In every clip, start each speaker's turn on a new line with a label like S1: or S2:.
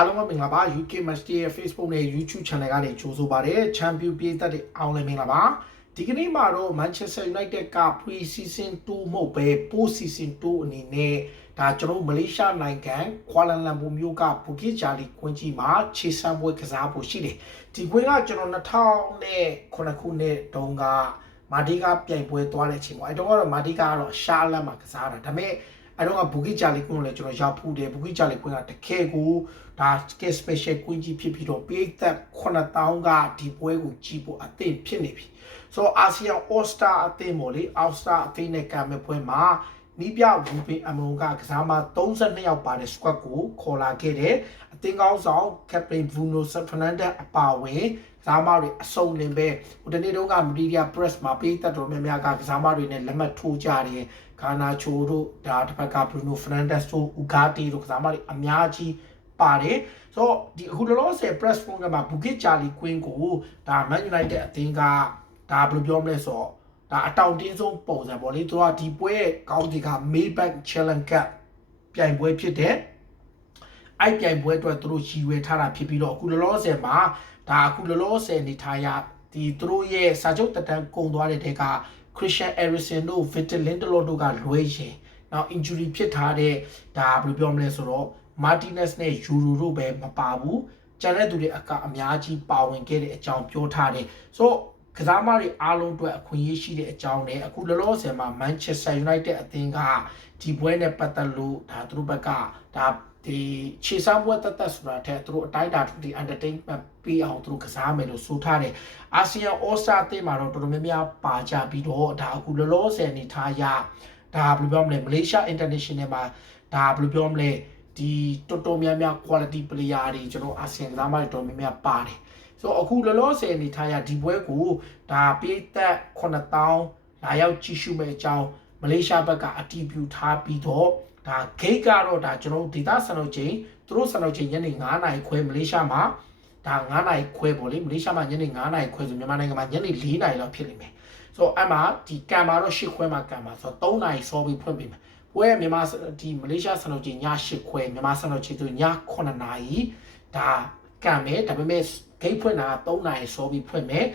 S1: အားလုံးပဲမင်္ဂလာပါ UK Master ရဲ့ Facebook နဲ့ YouTube Channel ကနေကြိုဆိုပါရစေ။ Champion ပြည်သက်တွေအားလုံးမင်္ဂလာပါ။ဒီကနေ့မှာတော့ Manchester United က Pre-season 2မဟုတ်ပဲ Post-season 2အနေနဲ့ဒါကျွန်တော်မလေးရှားနိုင်ငံကွာလာလမ်ပူမြို့ကဘူကစ်ဂျာလီကွင်းကြီးမှာခြေစမ်းပွဲကစားဖို့ရှိတယ်။ဒီကွင်းကကျွန်တော်2009ခုနှစ်တုန်းကမာဒီကပြိုင်ပွဲသွားတဲ့အချိန်ပေါ့အဲတော့ကတော့မာဒီကကတော့ရှားလတ်မှာကစားတာဒါပေမဲ့ အဲတော့ကဘူကစ်ဂျာလီကွင်းကိုလည်းကျွန်တော်ရောက်ဖူးတယ်ဘူကစ်ဂျာလီကွင်းကတကယ်ကိုဒါ case special ကွင်းကြီးဖြစ်ပြီးတော့ပိတ်သက်9000ကဒီပွဲကိုကြည့်ဖို့အသင့်ဖြစ်နေပြီဆိုတော့အာဆီယံ All Star အသင်းပေါ့လေ All Star အသင်းနဲ့ကံမဲ့ပွဲမှာနီးပြဘူပင်အမုံကကစားမ32ယောက်ပါတဲ့ squad ကိုခေါ်လာခဲ့တယ်အသင်းကောင်းဆောင် Captain Bruno Fernandes အပါအဝင်ကစားမတွေအစုံလင်ပဲဟိုတနေ့တုန်းက Media Press မှာပေးသက်တော်များများကကစားမတွေနဲ့လက်မှတ်ထိုးကြတယ် ဂါနာချိုတို့ဒါတစ်ဖက်က Bruno Fernandes တို့ Ugarte တို့ကစားမတွေအများကြီးပါတယ်ဆိုတော့ဒီအခုလောလောဆယ် press phone ကမှာ Bukit Charlie Queen ကိုဒါ Man United အသင်းကဒါဘယ်လိုပြောမလဲဆိုတော့ဒါအတောင်တင်းဆုံးပုံစံပေါ့လေသူကဒီပွဲကောင်းဒီက Maybank Challenge Cup ပြိုင်ပွဲဖြစ်တဲ့အဲ့ပြိုင်ပွဲအတွက်သူတို့ရည်ရွယ်ထားတာဖြစ်ပြီးတော့အခုလောလောဆယ်မှာဒါအခုလောလောဆယ်နေထားရဒီသူတို့ရဲ့စာချုပ်တက်တန်းကုန်သွားတဲ့တဲက Christian Eriksen တို့ Victor Lindelof တို့ကလွဲရင်နောက် injury ဖြစ်ထားတဲ့ဒါဘယ်လိုပြောမလဲဆိုတော့ Martinez နဲ့ Euro တို့ပဲမပါဘူးကျန်တဲ့သူတွေအကအများကြီးပါဝင်ခဲ့တဲ့အကြောင်းပြောထားတယ်ဆိုတော့ ကစားမတွေအားလုံးအတွက်အခွင့်အရေးရှိတဲ့အကြောင်းနဲ့အခုလောလောဆယ်မှာ Manchester United အသင်းကဒီပွဲနဲ့ပတ်သက်လို့ဒါသူတို့ဘက်ကဒါဒီခြေစမ်းပွဲတက်တက်ဆိုတာတဲ့သူတို့အတိုင်းအတာဒီ entertainment ပေးအောင်သူတို့ကစားမယ်လို့ဆိုထားတယ်အာဆီယံ All Star အသင်းမှာတော့တော်တော်များများပါကြပြီးတော့ဒါအခုလောလောဆယ်အနေထားရဒါဘယ်လိုပြောမလဲမလေးရှား international မှာဒါဘယ်လိုပြောမလဲဒီတော်တော်များများ quality player တွေကျွန်တော်အာဆီယံကစားမတွေတော်တော်များများပါတယ် ဆိုတော့အခုလောလောဆယ်အနေထားရဒီပွဲကိုဒါပေးသက်9000လာရောက်ကြည့်ရှုမဲ့အကြောင်းမလေးရှားဘက်ကအတီးပြူထားပြီးတော့ဒါဂိတ်ကတော့ဒါကျွန်တော်ဒေတာစံတော်ချိန်သူတို့စံတော်ချိန်ညနေ9:00နာရီခွဲမလေးရှားမှာဒါ9:00နာရီခွဲပေါ့လေမလေးရှားမှာညနေ9:00နာရီခွဲဆိုမြန်မာနိုင်ငံမှာညနေ4:00နာရီလောက်ဖြစ်နေမယ်ဆိုတော့အမှဒီကံမှာတော့ရှစ်ခွဲမှာကံမှာဆိုတော့3:00နာရီစောပြီးဖွင့်ပေးမယ်ပွဲမြန်မာဒီမလေးရှားစံတော်ချိန်ည8ခွဲမြန်မာစံတော်ချိန်သူည9:00နာရီဒါ ကံမယ်ဒါပေမဲ့ဂိတ်ဖွင့်တာ3:00နာရီစောပြီးဖွင့်မယ်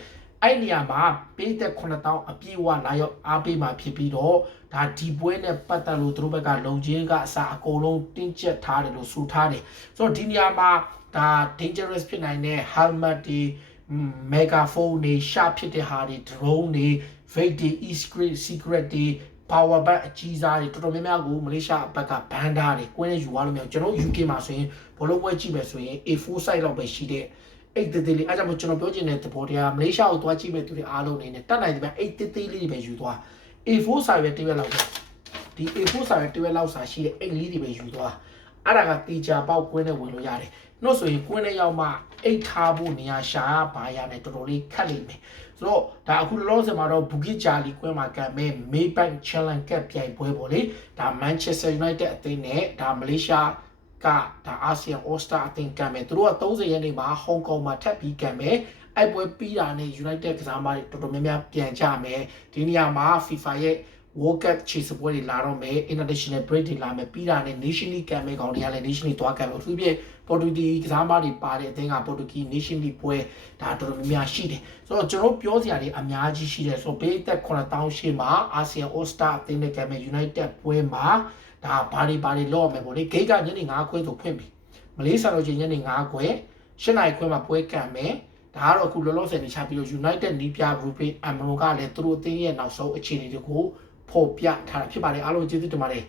S1: အဲ့နေရာမှာပေးသက်9000အပြည့်အဝလာရောက်အားပေးမှာဖြစ်ပြီးတော့ဒါဒီပွဲနဲ့ပတ်သက်လို့သူတို့ဘက်ကလုံချင်းကအစားအကုန်လုံးတင်းကျပ်ထားတယ်လို့ဆိုထားတယ်ဆိုတော့ဒီနေရာမှာဒါ dangerous ဖြစ်နိုင်တဲ့ helmet တွေ megaphone တွေရှာဖြစ်တဲ့ဟာတွေ drone တွေ fake တွေ e-secret secret တွေ power bank အကြီးစားတွေတော်တော်များများကိုမလေးရှားဘက်ကဘန်ဒါတွေကိုင်းနဲ့ယူသွားလို့မရကျွန်တော် UK မှာဆိုရင်ဘောလုံးပွဲကြည့်မယ်ဆိုရင် A4 size လောက်ပဲရှိတဲ့အဲ့တသေးလေးအဲ့ကြောင့်ကျွန်တော်ပြောချင်တဲ့သဘောတရားမလေးရှားကိုသွားကြည့်မဲ့သူတွေအားလုံးနေနဲ့တက်နိုင်တယ်ဗျအဲ့တသေးလေးတွေပဲယူသွား A4 size ပဲတရွက်လောက်ပဲဒီ A4 size ပဲတရွက်လောက်စာရှိတဲ့အဲ့လေးတွေပဲယူသွား အဲ့ဒါကတေချာပေါက်ကွင်းနဲ့ဝင်လို့ရတယ်နှုတ်ဆိုရင်ကွင်းနဲ့ရောက်မှအိတ်ထားဖို့နေရာရှာဘာရနဲ့တော်တော်လေးခက်လိမ့်မယ်ဆိုတော့ဒါအခုလောလောဆယ်မှာတော့ဘူဂစ်ဂျာလီကွင်းမှာကံမဲ့ Maybank Challenge Cup ပြိုင်ပွဲပေါ့လေဒါ Manchester United အသင်းနဲ့ဒါမလေးရှားကဒါအာဆီယံ All Star အသင်းကံမဲ့သူတို့က30ရက်နေ့မှာဟောင်ကောင်မှာထပ်ပြီးကံမဲ့အဲ့ပွဲပြီးတာနဲ့ United ကစားမတွေတော်တော်များများပြန်ကြမယ်ဒီနေရာမှာ FIFA ရဲ့ World Cup ချေစပွဲတွေလာတော့မယ် International Break တွေလာမယ်ပြီးတာနဲ့ Nation League ကံမဲ့ကောင်တွေကလည်း Nation League သွားကံမယ်အထူးဖြင့်ပေါ်တူဂီကစားမတွေပါတဲ့အသင်းကပေါ်တူဂီ Nation League ပွဲဒါတော်တော်များများရှိတယ်ဆိုတော့ကျွန်တော်ပြောစရာတွေအများကြီးရှိတယ်ဆိုတော့ဘေးသက်9000ရှေ့မှာ ASEAN All Star အသင်းနဲ့ကံမဲ့ United ပွဲမှာဒါဘာတွေဘာတွေလော့မယ်ပေါ့လေဂိတ်ကညနေ9ခွဲဆိုဖွင့်ပြီမလေးရှားတော့ချိန်ညနေ9ခွဲ7နိုင်ခွဲမှာပွဲကံမယ်ဒါကတော့အခုလောလောဆယ်နေချပြီးတော့ United နီးပြ group အမရိုကလည်းသူတို့အသင်းရဲ့နောက်ဆုံးအခြေအနေတွေကို ဖော်ပြထားတာဖြစ်ပါတယ်အားလုံးကျေးဇူးတင်ပါတယ်